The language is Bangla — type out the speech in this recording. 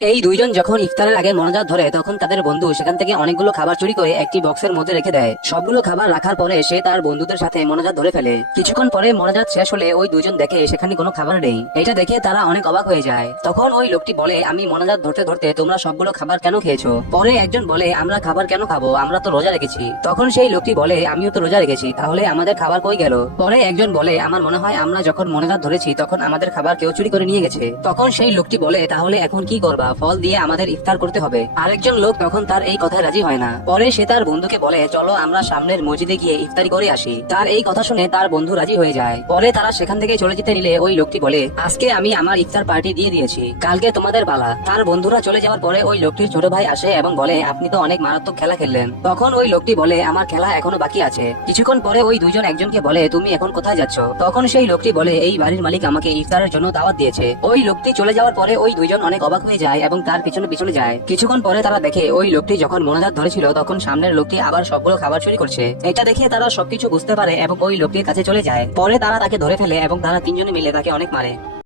এই দুইজন যখন ইফতারের আগে মনোজাত ধরে তখন তাদের বন্ধু সেখান থেকে অনেকগুলো খাবার চুরি করে একটি বক্সের মধ্যে রেখে দেয়। সবগুলো খাবার রাখার পরে সে তার বন্ধুদের সাথে মনোজাত ধরে ফেলে। কিছুক্ষণ পরে মনোজাত শেষ হলে ওই দুজন দেখে সেখানে কোনো খাবার নেই। এটা দেখে তারা অনেক অবাক হয়ে যায়। তখন ওই লোকটি বলে, আমি মনোজাত ধরতে ধরতে তোমরা সবগুলো খাবার কেন খেয়েছো? পরে একজন বলে, আমরা খাবার কেন খাবো, আমরা তো রোজা রেখেছি। তখন সেই লোকটি বলে, আমিও তো রোজা রেখেছি, তাহলে আমাদের খাবার কই গেল? পরে একজন বলে, আমার মনে হয় আমরা যখন মনোজাত ধরেছি তখন আমাদের খাবার কেউ চুরি করে নিয়ে গেছে। তখন সেই লোকটি বলে, তাহলে এখন কি করবা? ফল দিয়ে আমাদের ইফতার করতে হবে। আরেকজন লোক তখন তার এই কথায় রাজি হয় না। পরে সে তার বন্ধুকে বলে, চলো আমরা সামনের মসজিদে গিয়ে ইফতারি করে আসি। তার এই কথা শুনে তার বন্ধু রাজি হয়ে যায়। পরে তারা সেখান থেকে চলে যেতে নিলে ওই লোকটি বলে, আজকে আমি আমার ইফতার পার্টি দিয়ে দিয়েছি, কালকে তোমাদের পালা। তার বন্ধুরা চলে যাওয়ার পরে ওই লোকটির ছোট ভাই আসে এবং বলে, আপনি তো অনেক মারাত্মক খেলা খেললেন। তখন ওই লোকটি বলে, আমার খেলা এখনো বাকি আছে। কিছুক্ষণ পরে ওই দুইজন একজনকে বলে, তুমি এখন কোথায় যাচ্ছ? তখন সেই লোকটি বলে, এই বাড়ির মালিক আমাকে ইফতারের জন্য দাওয়াত দিয়েছে। ওই লোকটি চলে যাওয়ার পরে ওই দুইজন অনেক অবাক হয়ে যায় এবং তার পিছনে পিছনে যায়। কিছুক্ষণ পরে তারা দেখে ওই লোকটি যখন মোনাজাত ধরেছিল তখন সামনের লোকটি আবার সবগুলো খাবার চুরি করছে। এটা দেখে তারা সবকিছু বুঝতে পারে এবং ওই লোকটির কাছে চলে যায়। পরে তারা তাকে ধরে ফেলে এবং তারা তিনজনে মিলে তাকে অনেক মারে।